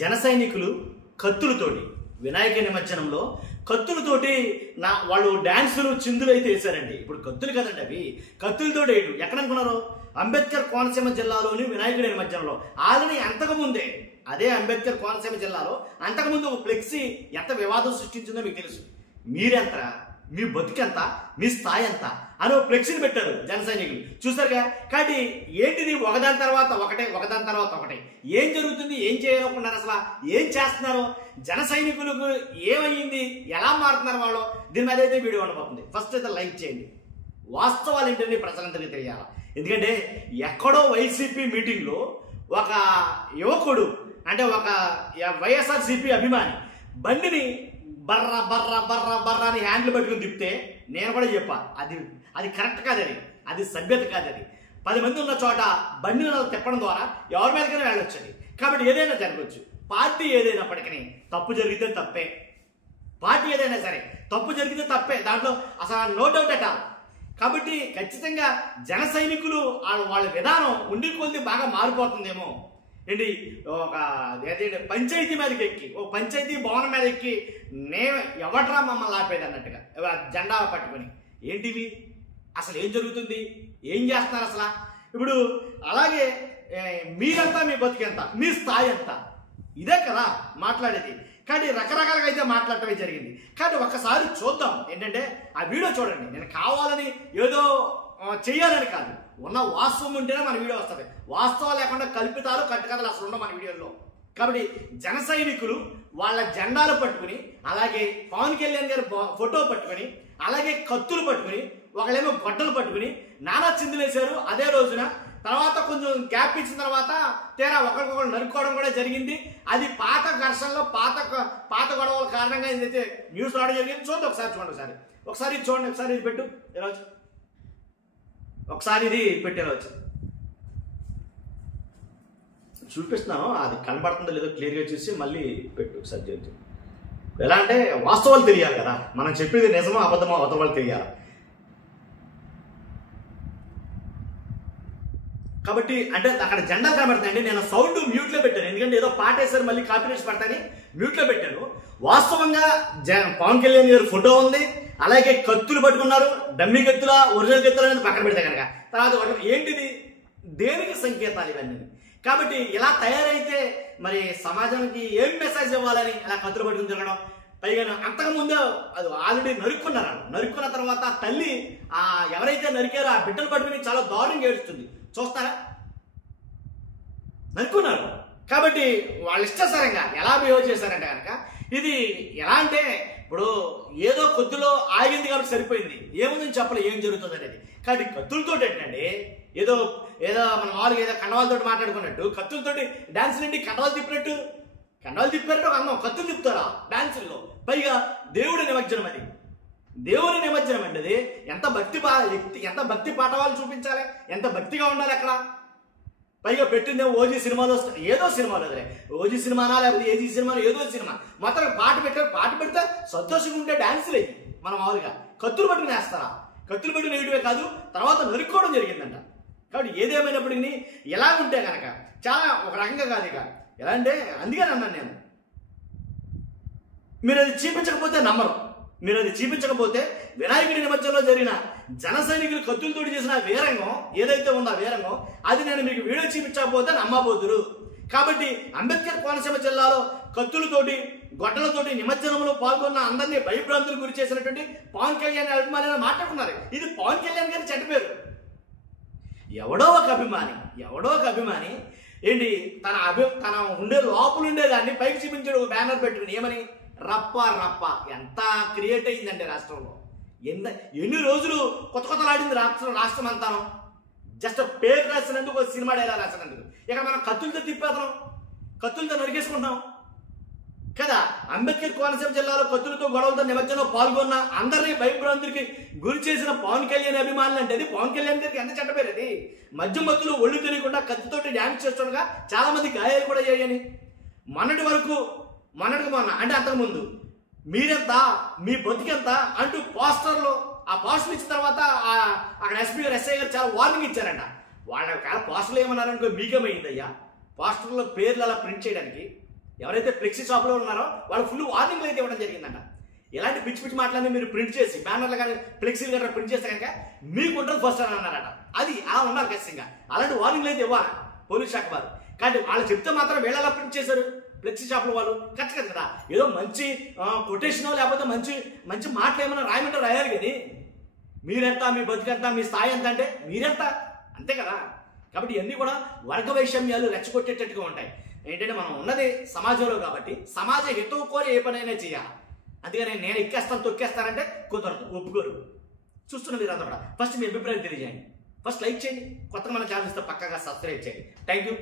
జన సైనికులు కత్తులతోటి వినాయక నిమజ్జనంలో కత్తులతోటి వాళ్ళు డాన్సులు చిందులు అయితే వేశారండి. ఇప్పుడు కత్తులు కదండి అవి, కత్తులతో వేయడం ఎక్కడ అనుకున్నారు? అంబేద్కర్ కోనసీమ జిల్లాలోని వినాయకుడి నిమజ్జనంలో. ఆల్రెడీ అంతకుముందే అదే అంబేద్కర్ కోనసీమ జిల్లాలో అంతకుముందు ఒక ఫ్లెక్సీ ఎంత వివాదం సృష్టించిందో మీకు తెలుసు. మీరెంత, మీ బతుకెంత, మీ స్థాయి ఎంత అని ఒక ఫ్లెక్సీని పెట్టారు జన సైనికులు, చూసారుగా. కాబట్టి ఏంటిది, ఒకదాని తర్వాత ఒకటే ఏం జరుగుతుంది, ఏం చేయాలనుకుంటున్నారు, అసలు ఏం చేస్తున్నారు, జన సైనికులకు ఏమయ్యింది, ఎలా మారుతున్నారు వాళ్ళు, దీని మీద అయితే వీడియో ఉండబోతుంది. ఫస్ట్ అయితే లైక్ చేయండి. వాస్తవాలు ఏంటంటే ప్రజలందరికీ తెలియాలి. ఎందుకంటే ఎక్కడో వైసీపీ మీటింగ్లో ఒక యువకుడు, అంటే ఒక వైఎస్ఆర్సీపీ అభిమాని బండిని బర్ర బర్ర బర్ర బర్ర అని హ్యాండ్లు పట్టుకుని తిప్పితే నేను కూడా చెప్పా, అది కరెక్ట్ కాదని, అది సభ్యత కాదని. 10 మంది ఉన్న చోట బండిని తిప్పడం ద్వారా ఎవరి మీదకైనా వెళ్ళొచ్చని. కాబట్టి ఏదైనా జరగవచ్చు. పార్టీ ఏదైనప్పటికీ తప్పు జరిగితే తప్పే, పార్టీ ఏదైనా సరే తప్పు జరిగితే తప్పే, దాంట్లో అసలు నో డౌట్ అట్ ఆల్. కాబట్టి ఖచ్చితంగా జన సైనికులు వాళ్ళ విధానం ఉండి కొద్ది బాగా మారిపోతుందేమో. ఏంటి, ఒక పంచాయతీ మీదకి ఎక్కి, ఓ పంచాయతీ భవనం మీద ఎక్కి ఎవట్రా మమ్మల్ని ఆపేది అన్నట్టుగా జెండా పట్టుకొని, ఏంటివి అసలు ఏం జరుగుతుంది, ఏం చేస్తున్నారు అసలు. ఇప్పుడు అలాగే మీరంతా, మీ బతికెంత, మీ స్థాయి ఎంత, ఇదే కదా మాట్లాడేది. కానీ రకరకాలుగా అయితే మాట్లాడటమే జరిగింది. కానీ ఒక్కసారి చూద్దాం. ఏంటంటే ఆ వీడియో చూడండి. నేను కావాలని ఏదో చెయ్యాలని కాదు, ఉన్న వాస్తవం ఉంటేనే మన వీడియో వస్తుంది. వాస్తవాలు లేకుండా కల్పితాలు కట్టుకథలు అసలు ఉండవు మన వీడియోలో. కాబట్టి జన సైనికులు వాళ్ళ జెండాలు పట్టుకుని, అలాగే పవన్ కళ్యాణ్ గారి ఫోటో పట్టుకుని, అలాగే కత్తులు పట్టుకుని, ఒకళ్ళేమో గొడ్డలు పట్టుకుని నానా చిందులేశారు అదే రోజున. తర్వాత కొంచెం గ్యాప్ ఇచ్చిన తర్వాత తీరా ఒకరికొకరు నరుక్కోవడం కూడా జరిగింది. అది పాత ఘర్షణలో పాత గొడవల కారణంగా ఏదైతే న్యూస్ రావడం జరిగింది. చూడండి, ఒకసారి చూడండి, ఒకసారి ఇది పెట్టు ఈరోజు, ఒకసారి ఇది పెట్టేరోజు చూపిస్తున్నాను. అది కనబడుతుందో లేదో క్లియర్గా చూసి మళ్ళీ పెట్టు ఒకసారి చేద్దాం. ఎలా అంటే వాస్తవాలు తెలియాలి కదా, మనం చెప్పేది నిజమో అబద్ధమో అవతల తెలియాలి. కాబట్టి అంటే అక్కడ జెండా కనబడుతుందండి. నేను సౌండ్ మ్యూట్లో పెట్టాను, ఎందుకంటే ఏదో పాట వేసారు మళ్ళీ కాపీరైట్స్ పడతాని మ్యూట్లో పెట్టాను. వాస్తవంగా పవన్ కళ్యాణ్ గారి ఫోటో ఉంది, అలాగే కత్తులు పట్టుకున్నారు. డమ్మీ కత్తుల, ఒరిజినల్ కత్తులు అనేది పక్కన పెడితే కనుక తర్వాత ఏంటిది, దేనికి సంకేతాలు ఇవన్నీ. కాబట్టి ఇలా తయారైతే మరి సమాజానికి ఏం మెసేజ్ ఇవ్వాలని అలా కత్తులు పట్టుకుని తిరగడం. పైగా అంతకుముందు అది ఆల్రెడీ నరుక్కున్న తర్వాత తల్లి ఎవరైతే నరికారో ఆ బిడ్డలు పట్టుకుని చాలా దారుణంగా ఏడుస్తుంది. చూస్తారా, నరుకున్నారు. కాబట్టి వాళ్ళు ఇష్టసరంగా ఎలా బిహేవ్ చేశారంటే కనుక ఇది ఎలా అంటే, ఇప్పుడు ఏదో కొద్దిలో ఆగింది కాబట్టి సరిపోయింది, ఏముందని చెప్పలేదు ఏం జరుగుతుంది అనేది. కాబట్టి కత్తులతో ఏంటండి, ఏదో మన మామూలుగా ఏదో కండవాలతో మాట్లాడుకున్నట్టు కత్తులతోటి డాన్సులు ఏంటి, కండవాలు తిప్పినట్టు ఒక అందం, కత్తులు తిప్పుతారా డాన్సుల్లో. పైగా దేవుడి నిమజ్జనం, అది దేవుని నిమజ్జనం అండి. అది ఎంత భక్తి పాఠవాలు చూపించాలి, ఎంత భక్తిగా ఉండాలి అక్కడ. పైగా పెట్టిందే ఓజీ సినిమాలో, ఏదో సినిమాలో అదే ఓజీ సినిమానా లేకపోతే ఏజీ సినిమా, ఏదో సినిమా మొత్తం పాట పెట్టారు. పాట పెడితే సంతోషంగా ఉంటే డాన్సులు అయ్యి మనం మామూలుగా కత్తులు పట్టుకుని వేస్తారా, కత్తులు పట్టుకుని వేయడమే కాదు తర్వాత నరుక్కోవడం జరిగిందంట. కాబట్టి ఏదేమైనప్పటికీ ఎలా ఉంటే కనుక చాలా ఒక రకంగా కాదు. ఇక ఎలా అంటే అందుకని అన్నాను నేను, మీరు అది చూపించకపోతే నమ్మరు. మీరు అది చూపించకపోతే వినాయకుడి నిమజ్జనంలో జరిగిన జన సైనికులు కత్తులతో చేసిన వీరంగం ఏదైతే ఉందో వీరంగం, అది నేను మీకు వీడియో చూపించకపోతే నమ్మబోతురు. కాబట్టి అంబేద్కర్ కోనసీమ జిల్లాలో కత్తులతోటి గొడ్డలతోటి నిమజ్జనంలో పాల్గొన్న అందరినీ భయభ్రాంతులు గురి చేసినటువంటి పవన్ కళ్యాణ్ అభిమానులు మాట్లాడుతున్నారు. ఇది పవన్ కళ్యాణ్ గారి చెడ్డ పేరు. ఎవడో ఒక అభిమాని ఏంటి తన ఉండే లోపల ఉండేదాన్ని పైకి చూపించాడు, ఒక బ్యానర్ పెట్టుకుని ఏమని, రప్ప ఎంత క్రియేట్ అయిందంటే రాష్ట్రంలో. ఎన్ని రోజులు కొత్తలాడింది రాష్ట్రం అంతాను. జస్ట్ పేరు రాసినందుకు, ఒక సినిమా డైలాగ్ రాసినందుకు. ఇక్కడ మనం కత్తులతో తిప్పేద్దాం, కత్తులతో నరికేసుకుంటాం కదా. అంబేద్కర్ కోనసీమ జిల్లాలో కత్తులతో గొడవలతో నిమజ్జనంలో పాల్గొన్న అందరినీ భయభ్రాంతులకి గురి చేసిన పవన్ కళ్యాణ్ అభిమానులు అంటే అది పవన్ కళ్యాణ్ గారికి ఎంత చెడ్డ పేరు. అది మధ్యలో ఒళ్ళు తెలియకుండా కత్తితోటి డ్యాన్స్ చేస్తుండగా చాలా మంది గాయాలు కూడా అయ్యాయని. మొన్నటికి మొన్న అంటే అంతకుముందు మీరెంత, మీ బతికెంత అంటూ పోస్టర్లో ఆ పోస్టర్లు ఇచ్చిన తర్వాత అక్కడ ఎస్పీ గారు, ఎస్ఐ గారు చాలా వార్నింగ్ ఇచ్చారంట. వాళ్ళ పోస్టర్లు ఏమన్నారనుకో మీకేమైందయ్యా, పోస్టర్లో పేర్లు అలా ప్రింట్ చేయడానికి ఎవరైతే ఫ్లెక్సీ షాప్లో ఉన్నారో వాళ్ళు ఫుల్ వార్నింగ్లు అయితే ఇవ్వడం జరిగిందంట. ఎలాంటి పిచ్చి పిచ్చి మాటలన్నీ మీరు ప్రింట్ చేసి బ్యానర్లు కానీ ఫ్లెక్సీలు కానీ ప్రింట్ చేస్తే కనుక మీకు ఉంటుంది ఫస్ట్ అని అన్నారట. అది అలా ఉండాలి ఖచ్చితంగా. అలాంటి వార్నింగ్లు అయితే ఇవ్వాలి పోలీస్ శాఖ వారు. కానీ వాళ్ళు చెప్తే మాత్రం వీళ్ళలా ప్రింట్ చేశారు ఫ్లెక్సీ షాపుల వాళ్ళు. కరెక్ట్ కదా, ఏదో మంచి కొటేషనో లేకపోతే మంచి మంచి మాటలు ఏమైనా రాయమంటే రాయాలి. కానీ మీరెంత, మీ బతుకెంత, మీ స్థాయి ఎంత అంటే మీరెంత, అంతే కదా. కాబట్టి ఇవన్నీ కూడా వర్గ వైషమ్యాలు రెచ్చగొట్టేటట్టుగా ఉంటాయి. ఏంటంటే మనం ఉన్నది సమాజంలో కాబట్టి సమాజ హితవు కోరి ఏ పనైనా చేయాలి. అందుకని నేను ఎక్కేస్తాను తొక్కేస్తానంటే కుదరదు, ఒప్పుకోరు. చూస్తున్న మీరు అంతా కూడా ఫస్ట్ మీ అభిప్రాయం తెలియజేయండి, ఫస్ట్ లైక్ చేయండి, కొత్తగా మన ఛానల్ ఇస్తే పక్కగా సబ్స్క్రైబ్ చేయండి. Thank you.